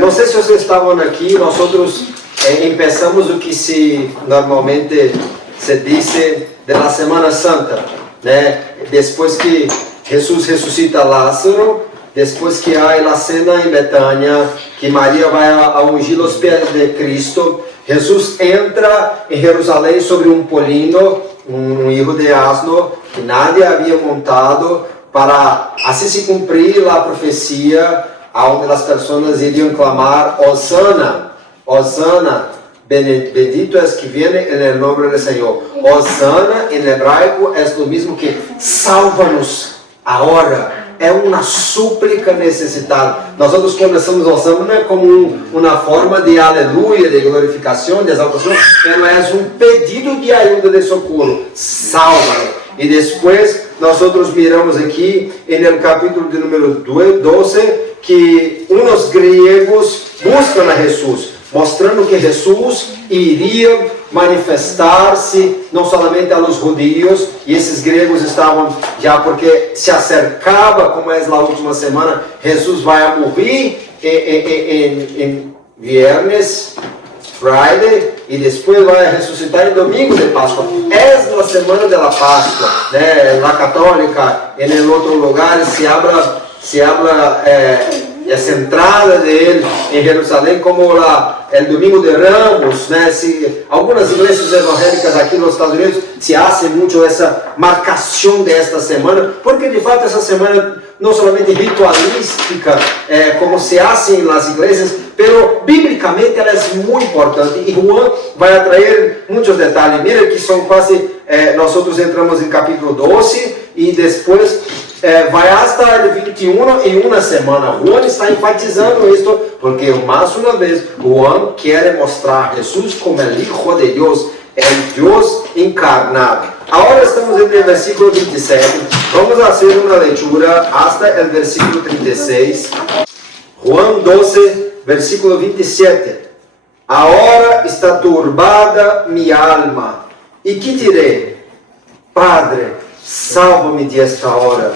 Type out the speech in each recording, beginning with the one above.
Não sei se vocês estavam aqui, nós começamos o que normalmente se diz da Semana Santa, né? Depois que Jesus ressuscita Lázaro, depois que há a cena em Betânia, que Maria vai a ungir os pés de Cristo, Jesus entra em Jerusalém sobre um polino, um hijo de asno, que nadie havia montado, para assim se cumprir a profecia, onde as pessoas iriam clamar, Hosana, Hosana, bendito es que viene en el nombre del Señor. Hosana em hebraico é o mesmo que salva-nos agora. É uma súplica necessitada. Nós começamos Hosana como uma forma de aleluia, de glorificação, de exaltação, mas é um pedido de ajuda, de socorro. Salva-nos. E depois nós miramos aqui no capítulo de número 12 que uns gregos buscam a Jesus, mostrando que Jesus iria manifestar-se não somente aos judeus, e esses gregos estavam já, porque se acercava, como é a última semana, Jesus vai morrer em viernes, Friday, e depois vai ressuscitar em domingo de Páscoa. É a semana da Páscoa, né? Na católica, em outro lugar, se habla essa entrada dele em Jerusalém como o domingo de Ramos, né? Algumas igrejas evangélicas aqui nos Estados Unidos se fazem muito essa marcação desta semana, porque de fato essa semana não somente ritualística, como se fazem nas igrejas, mas biblicamente ela é muito importante. E Juan vai trazer muitos detalhes. Mira que são quase, nós entramos em capítulo 12 e depois vai até o 21 em uma semana. Juan está enfatizando isto, porque mais uma vez Juan quer mostrar Jesus como o Hijo de Deus, o Deus encarnado. Agora estamos no versículo 27. Vamos fazer uma leitura até o versículo 36. Juan 12, versículo 27. Agora está turbada minha alma. E que direi? Padre, salva-me desta hora.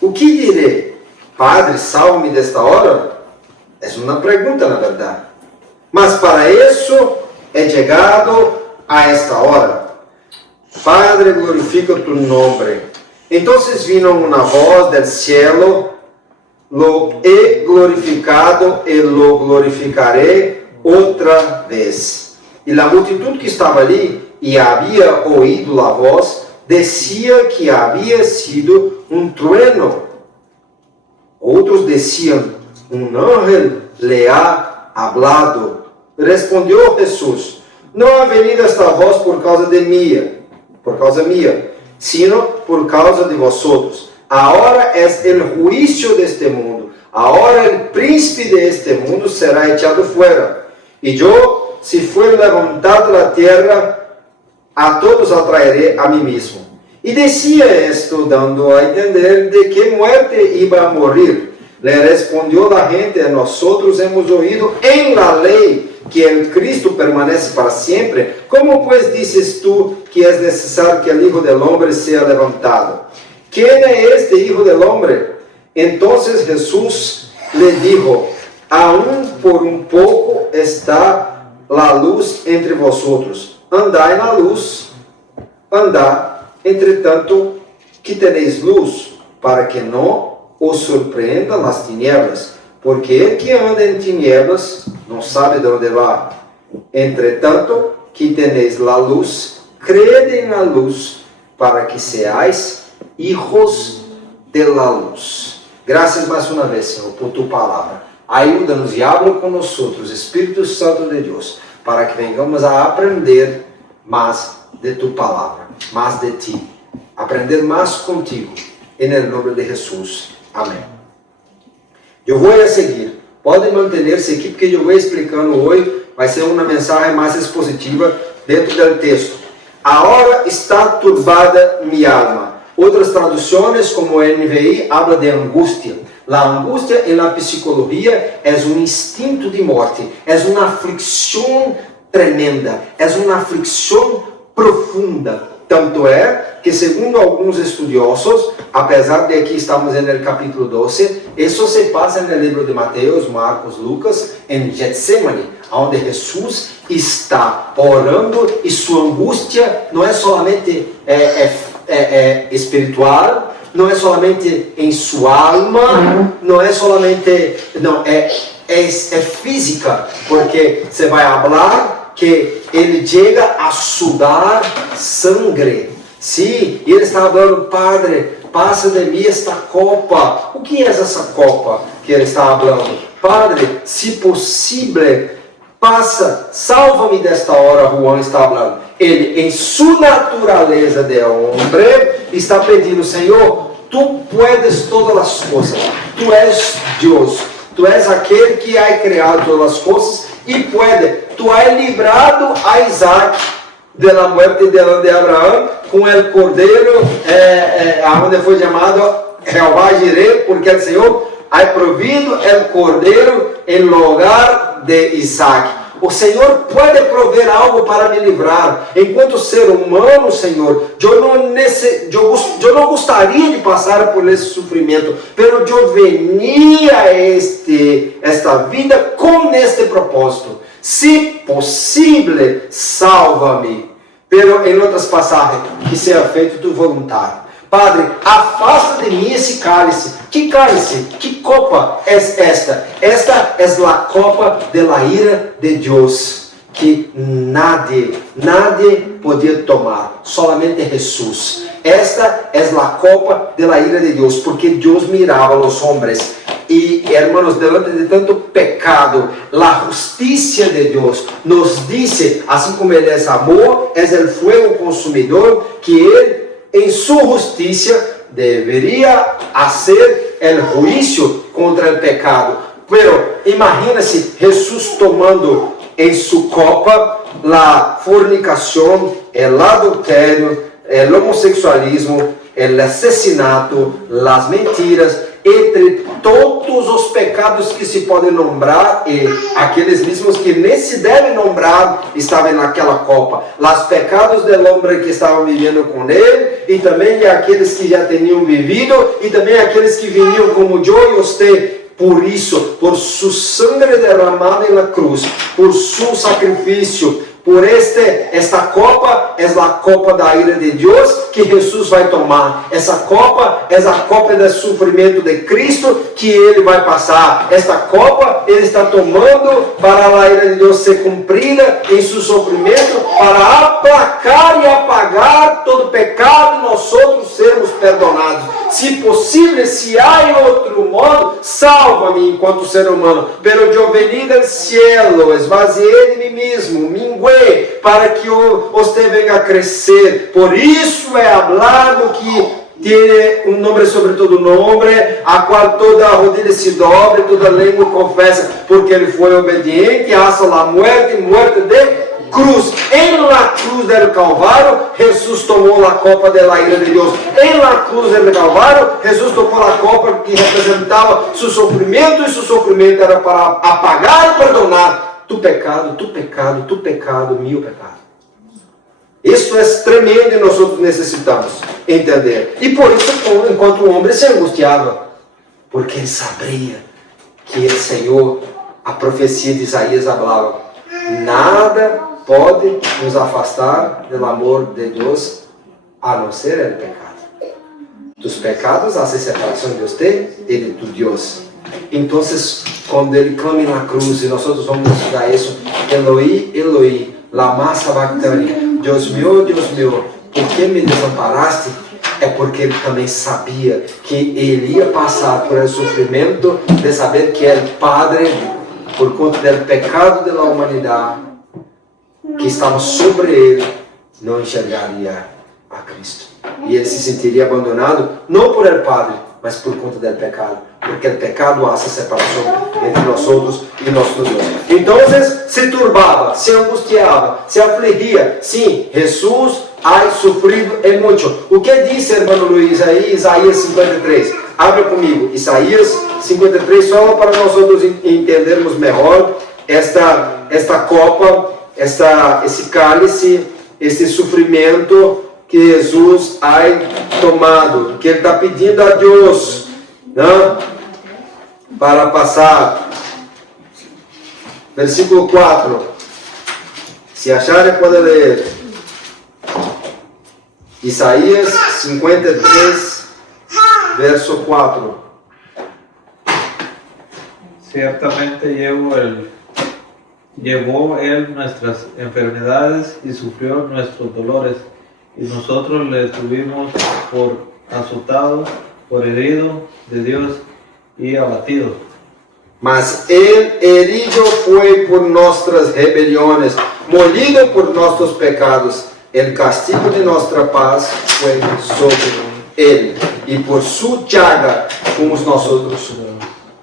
O que direi? Padre, salva-me desta hora? É uma pergunta, na verdade. Mas para isso é chegado a esta hora. Padre, glorifica tu nome. Então vino uma voz del cielo, lo he glorificado e lo glorificaré outra vez. E a multitud que estava ali e havia ouído a voz, dizia que havia sido um trueno. Outros diziam, um ángel le ha hablado. Respondeu Jesus, não ha venido esta voz por causa minha, sino por causa de vosotros. Agora é o juízo deste mundo. Agora o príncipe deste mundo será echado fora. E eu, se for levantado da terra, a todos atrairé a mim mesmo. E dizia esto, dando a entender de que muerte iba a morir. Le respondeu a gente, nós hemos oído em la lei que el Cristo permanece para sempre. Como pues dices tú que es necesario que el Hijo del Hombre sea levantado? ¿Quién es este Hijo del Hombre? Entonces Jesús le dijo, aún por un poco está la luz entre vosotros. Andai na luz, andad, entretanto, que tenéis luz, para que não os surpreendam las tinieblas, porque el que anda em tinieblas não sabe de onde vai. Entretanto, que tenéis la luz, crede na luz, para que seais hijos de la luz. Graças mais uma vez, Senhor, por tu palavra. Ajuda-nos e habla conosco, Espírito Santo de Deus, para que venhamos a aprender mais de tu palavra, mais de ti, aprender mais contigo, em nome de Jesus. Amém. Eu vou a seguir. Podem manter-se aqui, porque eu vou explicando hoje. Vai ser uma mensagem mais expositiva dentro do texto. Agora está turbada minha alma. Outras traduções, como a NVI, habla de angústia. A angústia em la psicologia é um instinto de morte, é uma aflição tremenda, é uma aflição profunda, Tanto é que, segundo alguns estudiosos, apesar de aqui estamos no capítulo 12, isso se passa no livro de Mateus, Marcos, Lucas, em Getsemane, onde Jesus está orando e sua angústia não é somente espiritual, não é somente em sua alma, não é somente, é física, porque você vai falar que ele chega a sudar sangue. Sim, e ele está falando, Padre, passa de mim esta copa. O que é essa copa que ele está falando? Padre, se possível, passa, salva-me desta hora, Juan está falando. Ele, em sua natureza de homem, está pedindo, Senhor, tu puedes todas as coisas, tu és Deus, tu és aquele que ha criado todas as coisas e tu has livrado a Isaac de la muerte de Abraão com o cordeiro, onde foi chamado Jeová Jireh, porque o Senhor ha provido o cordeiro em lugar de Isaac. O Senhor pode prover algo para me livrar. Enquanto ser humano, Senhor, eu não gostaria de passar por esse sofrimento, pero eu venia a esta vida com este propósito. Se possível, salva-me. Pero em outras passagens, que seja feito tu voluntário. Padre, afasta de mim esse cálice. Que cálice? Que copa é esta? Esta é a copa de la ira de Deus, que nadie podia tomar, solamente Jesus. Esta é a copa de la ira de Deus, porque Deus mirava os homens. E, hermanos, delante de tanto pecado, a justiça de Deus nos diz, assim como Ele é amor, é o fogo consumidor, que Ele, em sua justiça, deveria fazer o juízo contra o pecado. Pero imagina-se Jesus tomando em sua copa a fornicação, o adultério, o homossexualismo, o assassinato, as mentiras, entre todos os pecados que se podem nombrar, e aqueles mesmos que nem se devem nombrar estavam naquela copa. Os pecados do homem que estavam vivendo com ele, e também aqueles que já tinham vivido, e também aqueles que vinham como eu e você. Por isso, por su sangue derramado na cruz, por su sacrifício, por esta copa é a copa da ira de Deus que Jesus vai tomar. Essa copa é a copa do sofrimento de Cristo que Ele vai passar. Esta copa Ele está tomando para a ira de Deus ser cumprida em seu sofrimento, para aplacar e apagar todo pecado e nós outros sermos perdonados. Se possível, se há outro modo, salva-me enquanto ser humano. Pero eu veni del cielo, esvaziei de mim mesmo, minguei, para que você venha a crescer. Por isso é hablado que tem nome sobre todo nome, a qual toda rodilha se dobre, toda língua confessa, porque ele foi obediente hasta la muerte, muerte de cruz. Em la cruz del Calvário, Jesus tomou a copa da ira de Deus. Em la cruz del Calvário, Jesus tomou a copa que representava seu sofrimento, e seu sofrimento era para apagar e perdonar tu pecado, meu pecado. Isso é tremendo e nós necessitamos entender. E por isso, enquanto o homem se angustiava, porque ele sabia que o Senhor, a profecia de Isaías falava, nada pode nos afastar do amor de Deus, a não ser o pecado. Dos pecados hace separação de você e de tu Deus. Então, quando ele clama na cruz, e nós vamos estudar isso, Eloi, Eloi, lama sabachthani, Deus meu, por que me desamparaste? É porque ele também sabia que ele ia passar por esse sofrimento de saber que o Padre, por conta do pecado da humanidade que estava sobre ele, não enxergaria a Cristo. E ele se sentiria abandonado, não por el Padre, mas por conta do pecado. Porque o pecado hace separação entre nós outros e nosso Deus. Então, se turbava, se angustiava, se afligia. Sim, Jesus ha sofrido muito. O que diz, irmão Luiz, aí, Isaías 53? Abra comigo, Isaías 53, só para nós outros entendermos melhor esta copa, esse cálice, esse sofrimento que Jesús ha tomado, que Ele está pedindo a Deus, ¿no? Para passar. Versículo 4. Se acharem, pode ler. Isaías 53, verso 4. Ciertamente llevó él nuestras enfermedades y sufrió nuestros dolores, y nosotros le tuvimos por azotado, por herido de Dios y abatido. Mas Él herido foi por nossas rebeliones, molido por nossos pecados. El castigo de nuestra paz foi sobre Ele, e por sua llaga fomos nosotros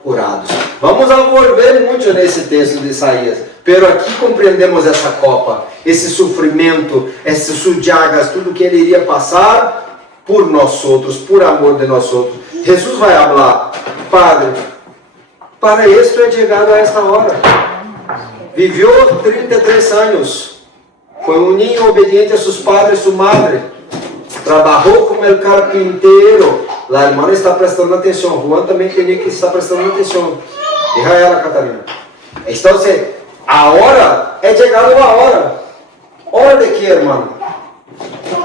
curados. Vamos a volver muito nesse texto de Isaías, pero aqui compreendemos essa copa, esse sofrimento, essas suas llagas, tudo que Ele iria passar por nós outros, por amor de nós outros. Jesus vai falar: Padre, para isto é chegado a esta hora. Viveu 33 anos. Foi um ninho obediente a seus padres e sua madre. Trabalhou como el carpinteiro. A irmã está prestando atenção. Juan também tinha que estar prestando atenção. Diga a ela, Catarina. Então, a hora é chegada a hora. Hora de quê, irmão?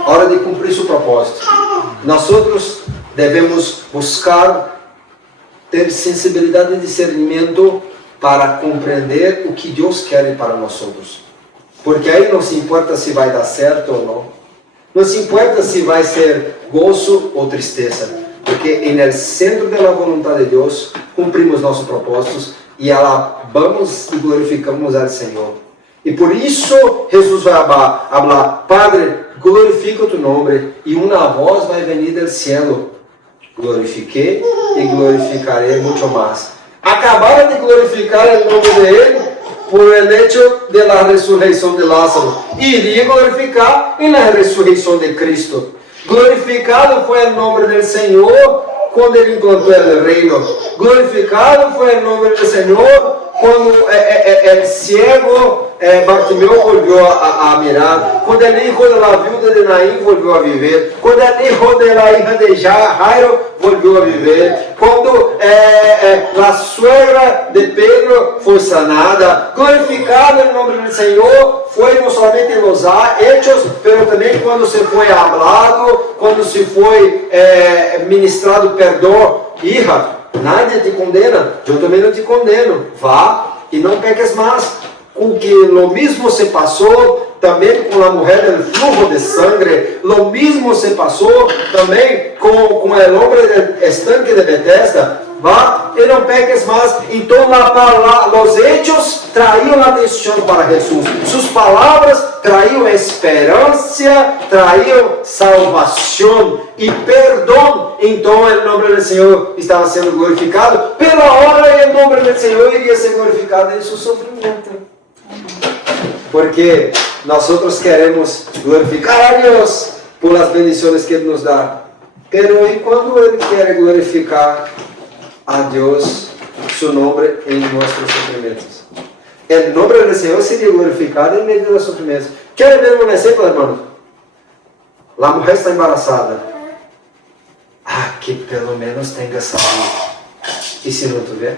Hora de cumprir seu propósito. Nós outros devemos buscar ter sensibilidade e discernimento para compreender o que Deus quer para nós outros. Porque aí não se importa se vai dar certo ou não. Não se importa se vai ser gozo ou tristeza. Porque no centro da vontade de Deus, cumprimos nossos propósitos e alabamos e glorificamos ao Senhor. E por isso, Jesus vai falar: Padre, glorifica o teu nome, e uma voz vai vir do cielo. Glorifiquei e glorificarei muito mais. Acabaram de glorificar o nome de Ele por el hecho de la resurrección de Lázaro. Iria glorificar en la resurrección de Cristo. Glorificado fue el nombre del Señor cuando Él implantó el reino. Glorificado fue el nombre del Señor quando el ciego Bartimeu volvió a mirar, quando el hijo de la viuda de Naín volvió a vivir, quando el hijo de la hija de Jairo volvió a vivir, quando la suegra de Pedro foi sanada. Glorificado el nombre del Señor foi não somente en los hechos, pero também quando se foi hablado, quando se foi ministrado perdão. Hija, nadie te condena, eu também não te condeno. Vá e não peques mais. Com que lo mismo se passou também com a mulher do flujo de sangue, lo mismo se passou também com o homem do estanque de Bethesda. Vá e não peques mais. Então, os hechos traíam a atenção para Jesus. Suas palavras traíam esperança, traíam salvação e perdão. Então, o nome do Senhor estava sendo glorificado. Pela hora, o nome do Senhor iria ser glorificado em seu sofrimento. Porque nós outros queremos glorificar a Deus por as bendições que Ele nos dá. Pero e quando Ele quer glorificar a Deus, seu nome em nossos sofrimentos? O nome do Senhor seria glorificado em meio dos sofrimentos. Quer ver um exemplo, irmão? A mulher está embaraçada. Que pelo menos tenha saúde. E se não tiver?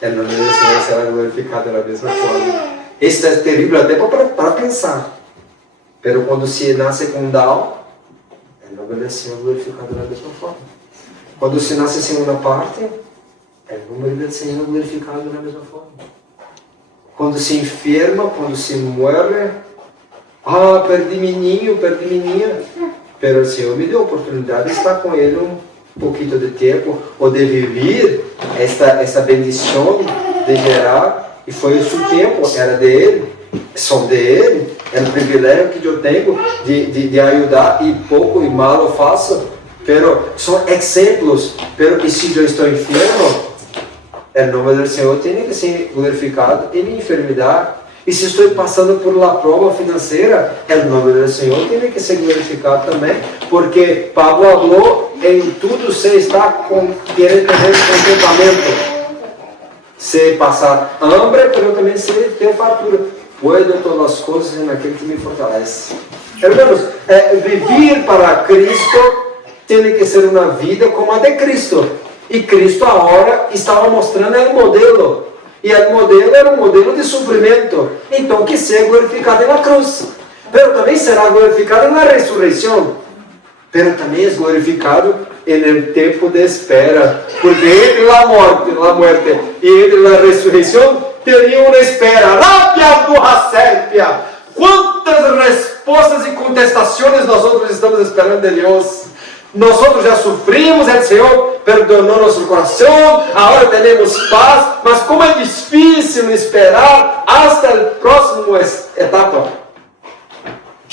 O nome do Senhor será glorificado da mesma forma. Isso é terrível até para pensar. Pero quando se nasce com Down, o nome do Senhor é glorificado da mesma forma. Quando se nasce sem uma parte, o nome do Senhor é glorificado da mesma forma. Quando se enferma, quando se morre, perdi menino, perdi menina. Pero o Senhor me deu a oportunidade de estar com ele um pouquinho de tempo, ou de viver esta bendição de gerar. E foi o seu tempo, era dele, só dele, é um privilégio que eu tenho de ajudar, e pouco e mal eu faço, pero são exemplos, pero que se eu estou enfermo, o nome do Senhor tem que ser glorificado em minha enfermidade, e se estou passando por uma prova financeira, o nome do Senhor tem que ser glorificado também, porque Pablo falou, em tudo se está querendo ter contentamento. Se passar hambre, pero também se ter fartura. Puedo todas as coisas naquele que me fortalece. Hermanos, vivir para Cristo tem que ser uma vida como a de Cristo. E Cristo agora estava mostrando o modelo. E o modelo era um modelo de sofrimento. Então, que seja glorificado na cruz. Pero também será glorificado na ressurreição. Pero também é glorificado no tempo de espera. Porque entre a morte e entre a ressurreição, teria uma espera. Rápia do Racépia! Quantas respostas e contestações nós outros estamos esperando de Deus? Nós outros já sofrimos, o Senhor perdonou nosso coração, agora temos paz, mas como é difícil esperar até a próxima etapa.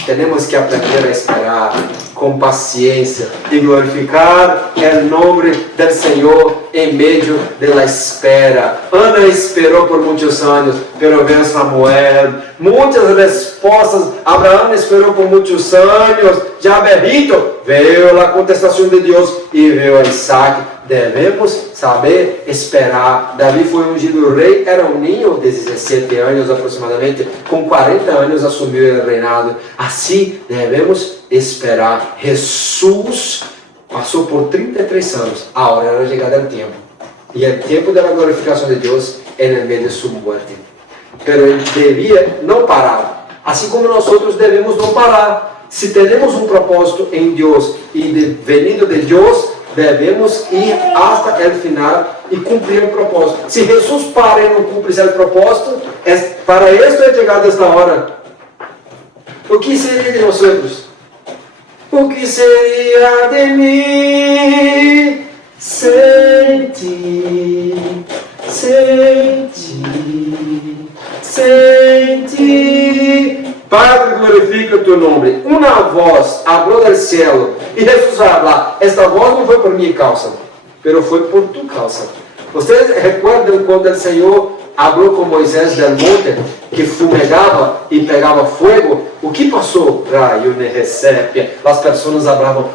Temos que aprender a esperar com paciência e glorificar o nome do Senhor em meio da espera. Ana esperou por muitos anos, pero veio Samuel. Muitas respostas. Abraão esperou por muitos anos, já berrito, veio a contestação de Deus e veio Isaac. Devemos saber esperar. Davi foi ungido rei, era um ninho de 17 anos aproximadamente, com 40 anos assumiu o reinado. Assim devemos esperar. Jesus passou por 33 anos, agora era chegada o tempo. E o tempo da glorificação de Deus é no meio de sua morte. Pero ele devia não parar, assim como nós outros devemos não parar. Se temos um propósito em Deus e venido de Deus, devemos ir até o final e cumprir o propósito. Se Jesus para e não cumpre esse propósito, para isto é chegado esta hora. O que seria de nós outros? O que seria de mim sem ti, sem ti, sem ti? Padre, glorifica o teu nome. Uma voz abriu do céu e Jesus vai falar. Esta voz não foi por minha causa, pero foi por tu causa. Vocês recordam quando o Senhor falou com Moisés del monte, que fumegava e pegava fogo? O que passou? Raio ne recebe. As pessoas falavam: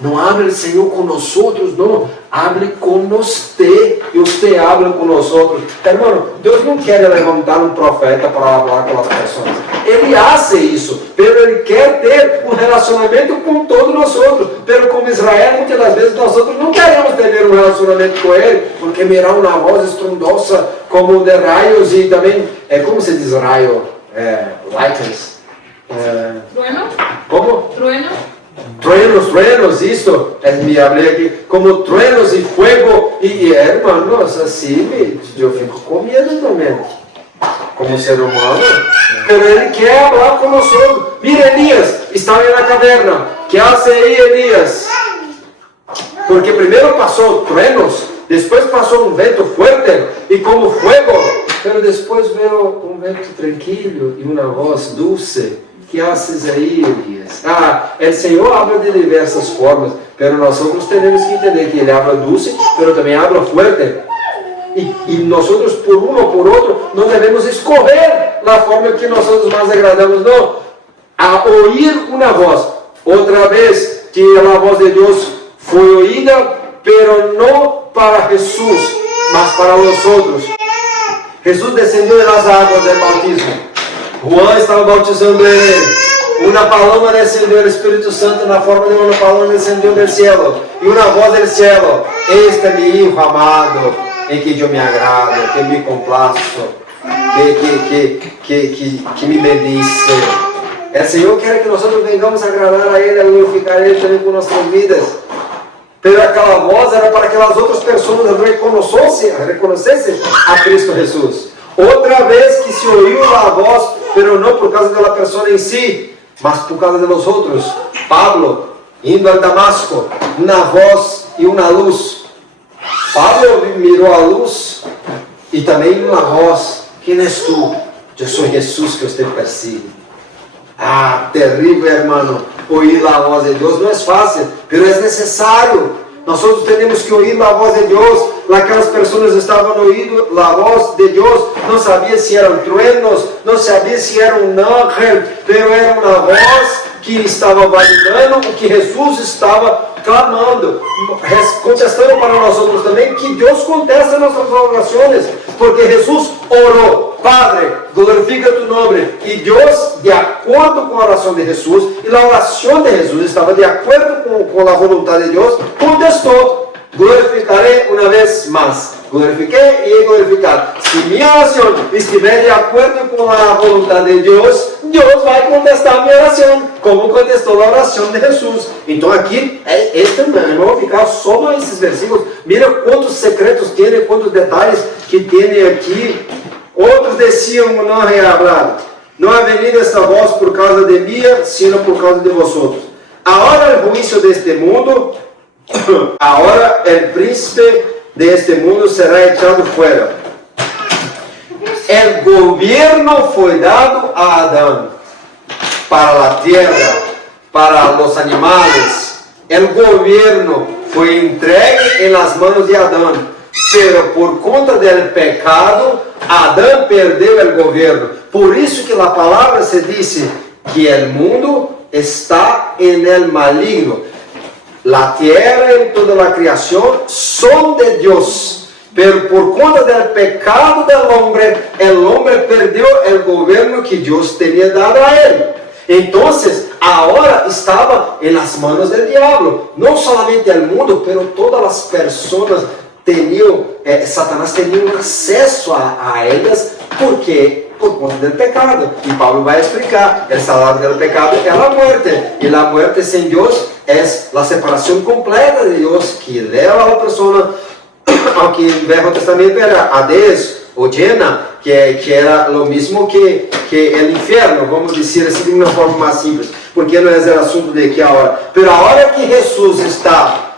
não hable o Senhor com nós outros, não. Hable com você. E você habla com nós outros. Hermano, Deus não quer levantar um profeta para falar com as pessoas. Ele hace isso, mas ele quer ter um relacionamento com todos nós outros. Pero como Israel, muitas das vezes nós outros não queremos ter um relacionamento com ele, porque mirar uma voz estrondosa como de raios e também, como se diz raio? Lightnings. Trueno? Como? Trueno? Truenos, isso, me falei aqui, como truenos e fogo, hermanos, assim, eu fico com medo também, como ser humano, mas ele quer falar com nós outros. Mira, Elias, estava na caverna, que hace aí Elias? Porque primeiro passou truenos, depois passou um vento forte, e como fogo, mas depois veio um vento tranquilo, e uma voz doce. Que haces aí, Elias? O Senhor habla de diversas formas, mas nós outros temos que entender que Ele habla doce, mas também habla forte. E nós outros, por um ou por outro, não devemos escolher a forma que nós outros mais agradamos, não. A ouvir uma voz, outra vez que a voz de Deus foi oída, pero não para Jesus, mas para nós outros. Jesus descendeu das águas do batismo. Juan estava bautizando ele. Uma paloma descendeu do Espírito Santo na forma de uma paloma descendeu do céu. E uma voz do céu: este é meu Hijo amado, em que eu me agrado, que me complaço, que me bendice. O Senhor quer que nós venhamos a agradar a Ele, a glorificar Ele também com nossas vidas. Pero aquela voz era para que as outras pessoas reconhecessem a Cristo Jesus. Outra vez que se ouviu a voz, pero não por causa da pessoa em si, mas por causa de nós outros. Pablo, indo a Damasco, uma voz e uma luz. Pablo mirou a luz e também uma voz. Quem és tu? Eu sou Jesus que você persegue. Terrível, hermano. Ouvir a voz de Deus não é fácil, mas é necessário. Nós temos que ouvir a voz de Deus. Aquelas pessoas estavam ouvindo a voz de Deus, não sabia se eram truenos, não sabia se era um ángel, mas era uma voz que estava validando o que Jesus estava clamando, contestando para nós outros também, que Deus contesta nossas orações, porque Jesus orou, Padre, glorifica tu nome, e Deus, de acordo com a oração de Jesus, e a oração de Jesus estava de acordo com a vontade de Deus, contestou, glorificaré uma vez mais. Glorifiquei e glorificado. Se minha oração estiver de acordo com a vontade de Deus, Deus vai contestar a minha oração, como contestou a oração de Jesus. Então aqui, não vou ficar só nesses versículos. Mira quantos secretos tem, quantos detalhes que tem aqui. Outros diziam, não reablar, não ha venido esta voz por causa de mim, sino por causa de vosotros. Agora o juízo deste mundo, agora o príncipe de este mundo será echado fuera. El gobierno foi dado a Adán, para la tierra, para los animales. El gobierno foi entregue en las manos de Adán, pero por conta del pecado, Adán perdeu el gobierno. Por isso que a palavra se diz que el mundo está en el maligno. La tierra y toda la creación son de Dios, pero por conta del pecado del hombre, el hombre perdió el gobierno que Dios tenía dado a él. Entonces, ahora estaba en las manos del diablo, no solamente el mundo, pero todas las personas tenían, Satanás tenía un acceso a ellas, porque por conta del pecado. Y Pablo va a explicar, el salario del pecado es la muerte, y la muerte sin Dios es la separación completa de Dios, que leva a la persona, aunque en el Viejo Testamento era Hades o Gehenna, que era lo mismo que el infierno, vamos decir así de una forma más simple, porque no es el asunto de aquí ahora. Pero ahora que Jesús está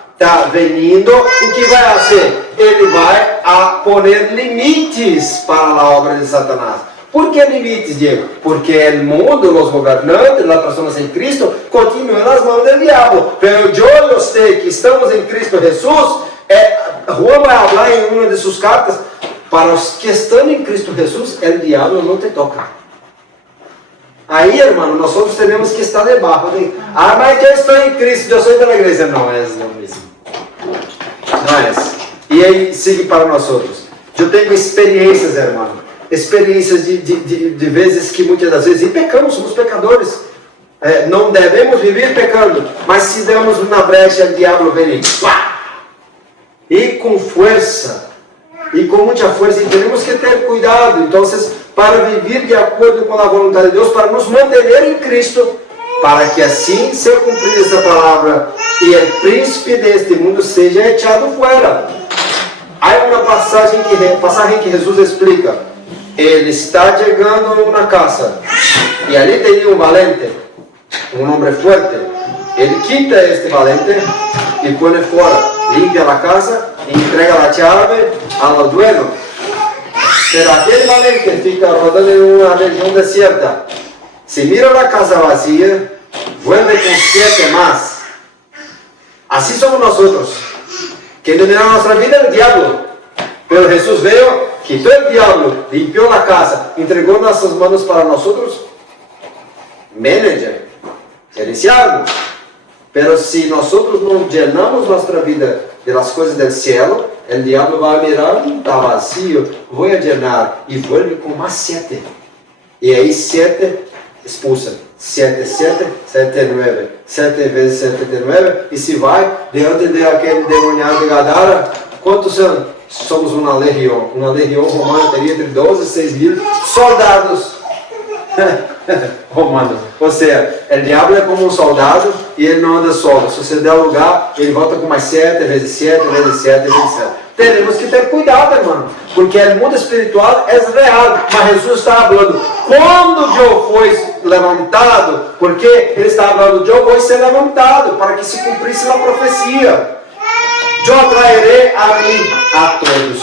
venindo, o que vai fazer? Ele vai a poner limites para a obra de Satanás. ¿Por qué limites, Diego? Porque el mundo, los gobernantes, las personas en Cristo, continúan en las manos del diablo. Pero yo y usted que estamos en Cristo Jesús, Juan va a hablar en una de sus cartas, para los que están en Cristo Jesús, el diablo no te toca. Aí, hermano, nosotros tenemos que estar debajo de... mas yo estoy en Cristo, yo soy de la iglesia. No es lo mismo. No es. E aí, sigue para nosotros. Eu tenho experiências, hermano. Experiências de vezes que muitas das vezes, e pecamos, somos pecadores. Não devemos viver pecando, mas se damos uma brecha, o diabo vem e com força, e com muita força, e temos que ter cuidado. Então, para viver de acordo com a vontade de Deus, para nos manter em Cristo, para que assim seja cumprida essa palavra e o príncipe deste mundo seja echado fora. Há uma passagem que Jesus explica. Ele está chegando em uma casa e ali tem valente, homem forte. Ele quita este valente e põe fora, limpia a casa e entrega a chave ao dueño. Pero aquele valente fica rodando em uma região desierta. Se mira a casa vazia, vuelve com 7 más. Assim somos nós. Quem domina nossa vida é o diabo. Pero Jesús veio, quitou o diabo, limpiou a casa, entregou nossas manos para nós, manager, gerenciarmos. Pero se nós não llenamos nossa vida de las coisas do cielo, o diabo vai mirar, está vazio, vou a llenar, e vuelve com mais 7. E aí 7 expulsa. 7, 7, 7, 9. 7 vezes 7, 9. E se vai diante daquele demoniado de Gadara, quantos são? Somos uma legião romana, teria entre 12 e 6 mil soldados romanos. Ou seja, o diabo é como um soldado e ele não anda solo. Se você der lugar, ele volta com mais 7 vezes 7 vezes 7 vezes 7. Temos que ter cuidado, irmão, porque o mundo espiritual é real. Mas Jesus está falando, quando eu fui levantado, porque ele está falando, eu vou ser levantado, para que se cumprisse a profecia. Eu atrairei a mim a todos.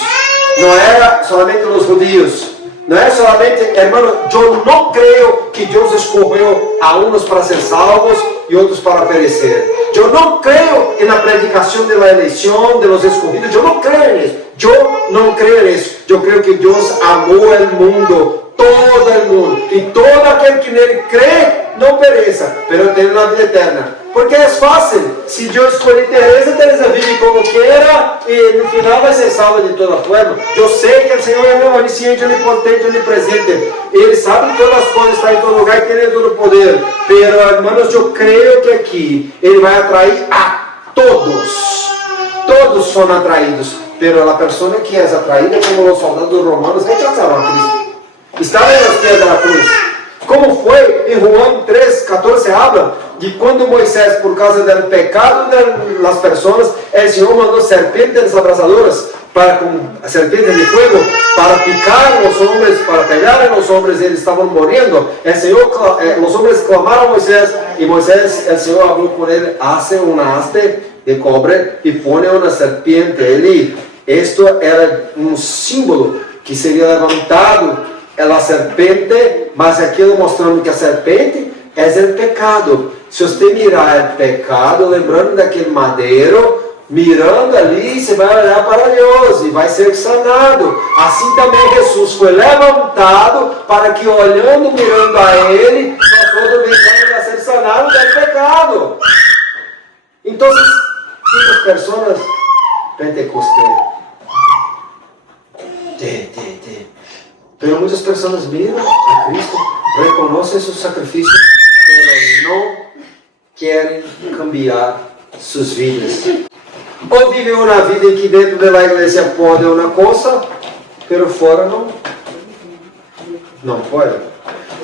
Não era solamente os judeus. Não é solamente, hermano, eu não creio que Deus escolheu a uns para ser salvos e outros para perecer. Eu não creio na predicação da eleição de los escolhidos. Eu não creio nisso. Eu não creio nisso. Eu creio que Deus amou o mundo todo el mundo, y todo aquel que nele cree não pereça, pero tenha la vida eterna. Porque é fácil, se eu escolher Teresa, Teresa vive como queira e no final vai ser salva de toda forma. Eu sei que o Senhor é onisciente, onipotente, onipresente. Ele sabe todas as coisas, está em todo lugar e tem todo o poder. Pero, hermanos, eu creio que aqui Ele vai atrair a todos. Todos são atraídos. Pero a pessoa que é atraída, como os soldados romanos, rechazaram a Cristo. Estavam aos pés da cruz. Como foi em João 3:14 habla de quando Moisés, por causa do pecado das pessoas, o Senhor mandou serpentes abrasadoras para com serpentes de fogo para picar os homens, para pegar os homens, eles estavam morrendo. Os homens clamaram a Moisés e Moisés, o Senhor falou com ele: hace uma haste de cobre e põe uma serpente ali. Isto era um símbolo que seria levantado a serpente, mas aquilo mostrando que a serpente é o pecado. Se você mirar o pecado, lembrando daquele madeiro, mirando ali, você vai olhar para Deus e vai ser sanado. Assim também Jesus foi levantado para que, olhando, mirando a Ele, nós outros venhamos a ser sanados do pecado. Então, muitas pessoas pentecostais, pero muitas pessoas miram a Cristo, reconhecem seu sacrifício, mas não querem cambiar suas vidas. Ou vivem uma vida em que dentro da igreja pode uma coisa, pero fora não pode.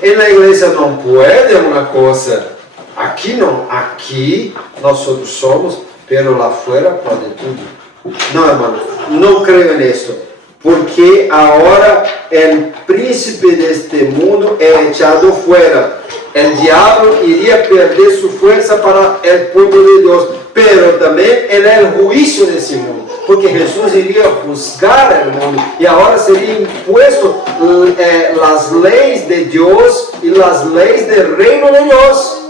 E na igreja não pode uma coisa. Aqui não. Aqui nós somos, pero lá fora pode tudo. Não, irmão, não creio nisso. Porque agora o príncipe deste mundo é echado fora. O diabo iria perder sua força para o povo de Deus, pero também ele é o juízo desse mundo, porque Jesus iria juzgar o mundo e agora seria imposto as leis de Deus e as leis do reino de Deus.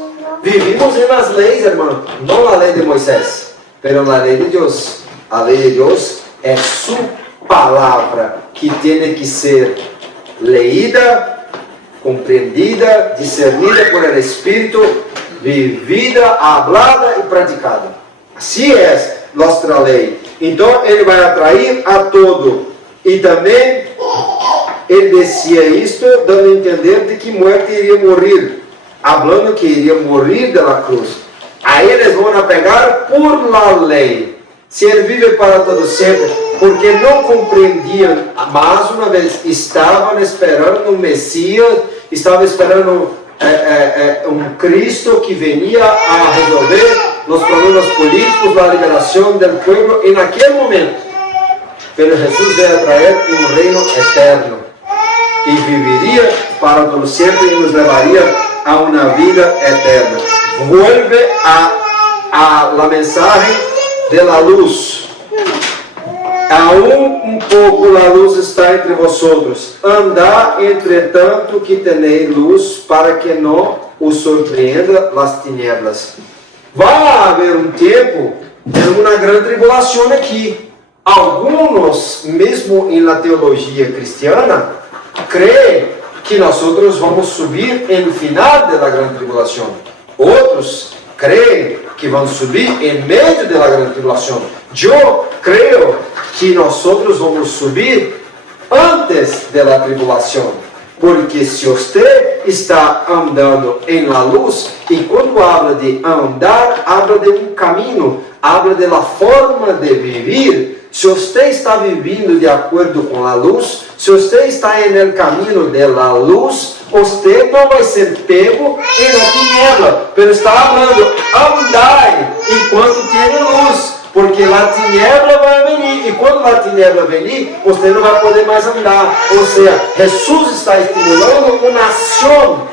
Vivimos em las leis, irmão, não a lei de Moisés, pero a lei de Deus. A lei de Deus é sua palavra que tem que ser leída, compreendida, discernida por el Espírito, vivida, hablada e praticada. Assim é nossa lei. Então ele vai atrair a todo. E também ele dizia isto, dando a entender de que morte iria morrer, hablando que iria morrer da cruz. Aí eles vão a pegar por la lei. Se ele vive para todo sempre, porque não compreendiam, mais uma vez, estavam esperando um Messias, estavam esperando um Cristo que venia a resolver os problemas políticos, a liberação do povo, e naquele momento, pero Jesus veio trazer um reino eterno, e viveria para todo sempre e nos levaria a uma vida eterna. Vuelve a la mensagem de la luz. Aún pouco a luz está entre vosotros. Andad, entretanto, que tenéis luz, para que não os surpreenda las tinieblas. Vai haver um tempo de uma grande tribulação aqui. Alguns, mesmo na teologia cristiana, creem que nós vamos subir no final da grande tribulação. Outros creem que vão subir em meio da grande tribulação. Eu creio que nós vamos subir antes da tribulação, porque se você está andando em la luz, e quando habla de andar, habla de um caminho, habla de la forma de viver. Se você está vivendo de acordo com a luz, se você está no caminho da luz, você não vai ser pego em la tiniebla, mas está falando, andai enquanto tem luz, porque a tiniebla vai vir, e quando a tiniebla venir, você não vai poder mais andar. Ou seja, Jesus está estimulando uma ação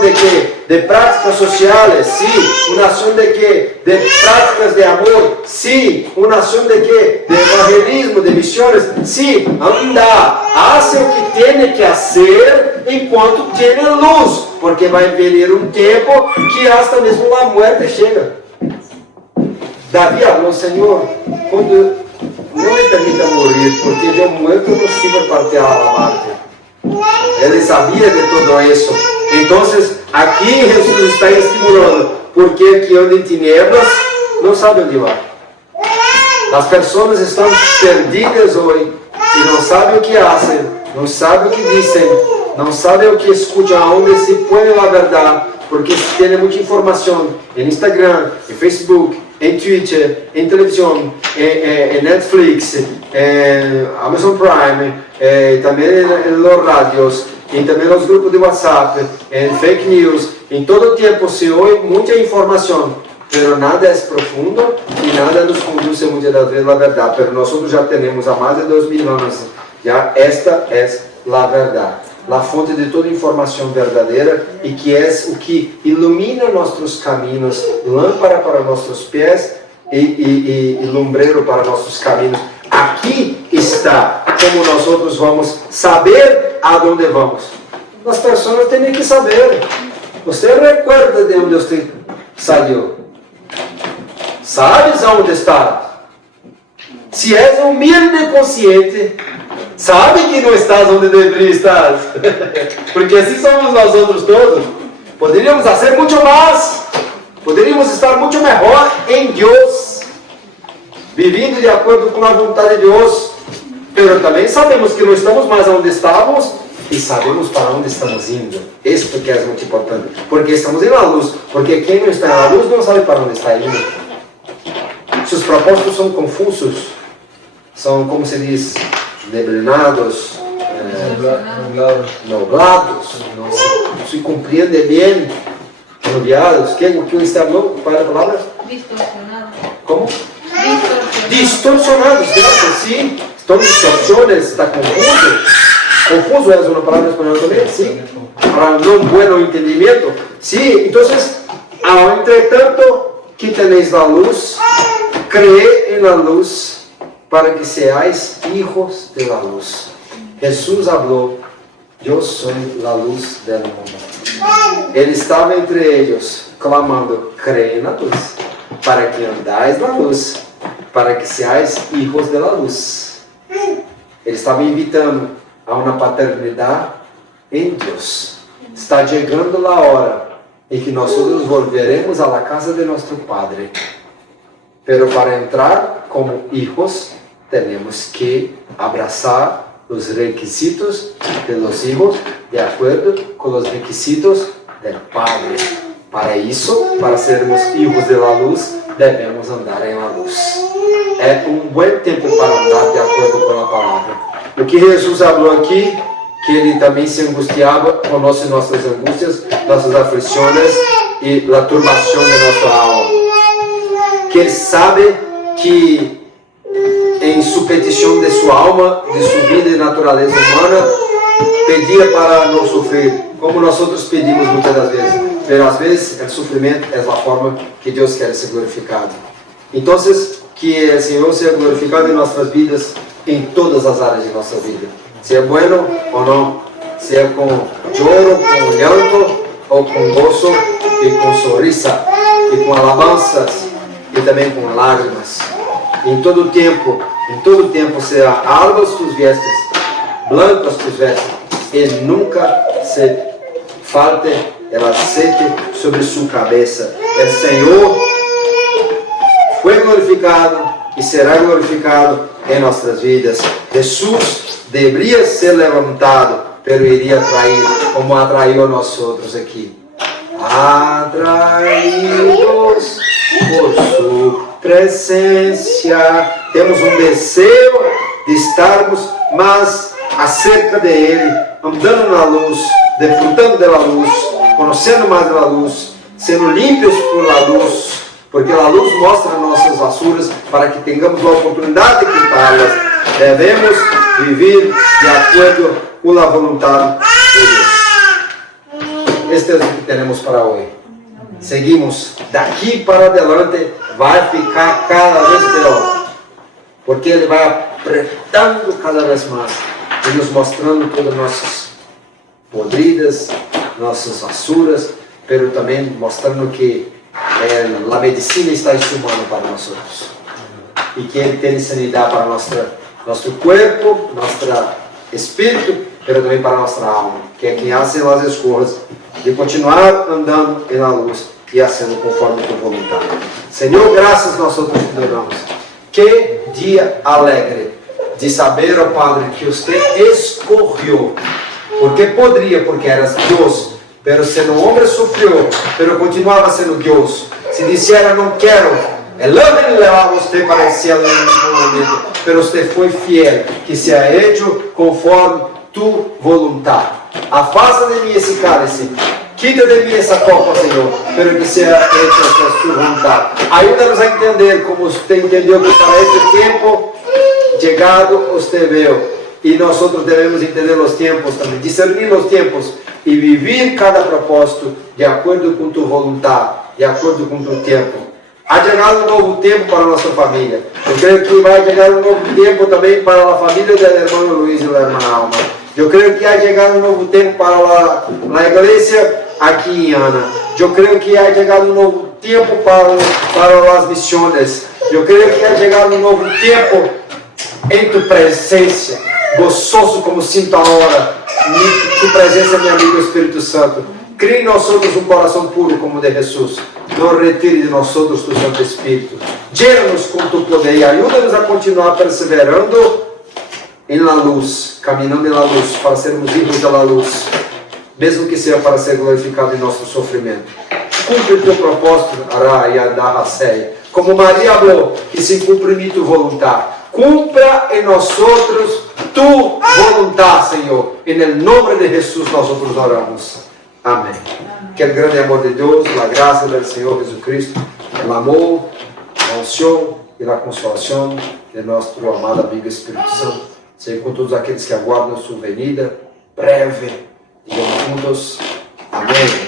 de quê? De práticas sociais, sim. Uma ação de quê? De práticas de amor, sim. Uma ação de quê? De evangelismo, de missões, sim. Andar, hace o que tem que fazer enquanto tem luz, porque vai vir um tempo que hasta mesmo a morte chega. Davi falou, Senhor, quando não me permita morrer, porque eu muerto não sirvo para te alabarte. Ele sabia de todo isso. Então, aqui Jesus está estimulando, porque el que anda em tinieblas não sabe onde vai. As pessoas estão perdidas hoje e não sabem o que fazem, não sabem o que dizem, não sabem o que escutam, aonde se põe a verdade, porque tem muita informação em Instagram, em Facebook, em Twitter, em televisão, em Netflix, em Amazon Prime, também nos rádios, e também nos grupos de WhatsApp, em fake news. Em todo tempo se ouve muita informação, mas nada é profundo e nada nos conduz muitas das vezes à verdade. Mas nós já temos há mais de 2000 anos, já esta é a verdade, a fonte de toda informação verdadeira e que é o que ilumina nossos caminhos, lâmpada para nossos pés e lumbreiro para nossos caminhos. Aqui está como nós vamos saber aonde vamos. As pessoas têm que saber. Você recuerda de onde você saiu? Sabes aonde está? Se és humilde e consciente, sabe que não estás onde deveria estar. Porque assim somos nós outros todos. Poderíamos fazer muito mais. Poderíamos estar muito melhor em Deus, vivendo de acordo com a vontade de Deus. Mas também sabemos que não estamos mais onde estávamos e sabemos para onde estamos indo. Isso que é muito importante. Porque estamos na luz. Porque quem não está na luz não sabe para onde está indo. Seus propósitos são confusos. São, como se diz, neblinados, nublados, não se compreende bem, nubiados. O que você falou? Qual é a palavra? Distorsionados. Como? Distorsionados, graças, sim. Estão distorsiones, está confuso. Confuso é uma palavra espanhola também? Sim. Para não bom entendimento. Sim, então, entretanto, que tenéis a luz, cree na luz, para que seáis hijos de la luz. Jesus falou, eu sou a luz do mundo. Ele estava entre eles, clamando, cree na luz, para que andais na luz, para que seáis hijos de la luz. Ele estava invitando a uma paternidade em Deus. Está chegando a hora em que nós volveremos à casa de nosso Padre. Pero para entrar como hijos, temos que abraçar os requisitos de los hijos de acordo com os requisitos do Padre. Para isso, para sermos hijos de la luz, devemos andar em la luz. É um bom tempo para andar de acordo com a palavra. O que Jesus falou aqui, que ele também se angustiava, conoce nossas angústias, nossas aflições e a turbação de nossa alma. Que ele sabe que em sua petição de sua alma, de sua vida e natureza humana, pedia para não sofrer, como nós outros pedimos muitas das vezes. Mas às vezes o sofrimento é a forma que Deus quer ser glorificado. Então, que o Senhor seja glorificado em nossas vidas, em todas as áreas de nossa vida. Se é bueno ou não, se é com choro, com llanto, ou com gozo, e com sorrisa, e com alabanças, e também com lágrimas. Em todo tempo será alvas tus vestes, blancas tus vestes, e nunca se falte el aceite sobre sua cabeça. O Senhor foi glorificado e será glorificado em nossas vidas. Jesus deveria ser levantado, pero iria trair, como atraiu a nós outros aqui. Atraídos por sua presença. Temos um desejo de estarmos mais acerca de Ele, andando na luz, desfrutando da luz, conhecendo mais da luz, sendo límpios por la luz, porque a luz mostra nossas rasuras para que tenhamos a oportunidade de quitá-las. Devemos viver de acordo com a vontade de Deus. Este é o que temos para hoje. Seguimos. Daqui para adelante vai ficar cada vez pior, porque Ele vai apertando cada vez mais e nos mostrando todas nossas podridas, nossas rasuras, pero também mostrando que a medicina está em sua mão para nós outros, e que Ele tem sanidade para nosso corpo, nosso espírito mas também para nossa alma, que é quem hace as escolhas de continuar andando na luz e fazendo conforme a tua vontade. Senhor, graças nós outros te damos. Que dia alegre de saber, ó Padre, que você escolheu, porque poderia, porque eras Deus, pero sendo homem sofreu, pero continuava sendo Deus. Se dissera não quero, el ángel levava você para o céu em um momento, pero você foi fiel, que seja hecho conforme tu vontade. Afasta de mim esse cálice, quita de mim essa copa, Senhor, pero que seja hecho a sua vontade. Ajuda-nos a entender como você entendeu que para este tempo chegado você veio. E nós devemos entender os tempos também, discernir os tempos e viver cada propósito de acordo com tua vontade, de acordo com teu tempo. Há chegado um novo tempo para a nossa família. Eu creio que vai chegar um novo tempo também para a família do irmão Luiz e da irmã Alma. Eu creio que há chegado um novo tempo para a igreja aqui em Ana. Eu creio que há chegado um novo tempo para as missões. Eu creio que há chegado um novo tempo em tua presença, gozoso como sinto agora, tua presença, meu amigo Espírito Santo. Crie em nós outros um coração puro como o de Jesus. Não retire de nós outros tu Santo Espírito. Llena-nos com tu poder e ajuda-nos a continuar perseverando na luz, caminhando na luz, para sermos hijos da luz, mesmo que seja para ser glorificado em nosso sofrimento. Cumpre o teu propósito, como Maria falou, que se cumpre em tua vontade. Cumpra em nós outros tu vontade, Senhor. Em nome de Jesus nós outros oramos. Amém. Que o grande amor de Deus, a graça do Senhor Jesucristo, o amor, a unção e a consolação de nosso amado amigo Espírito Santo, seja com todos aqueles que aguardam sua venida breve. Digamos juntos. Amém.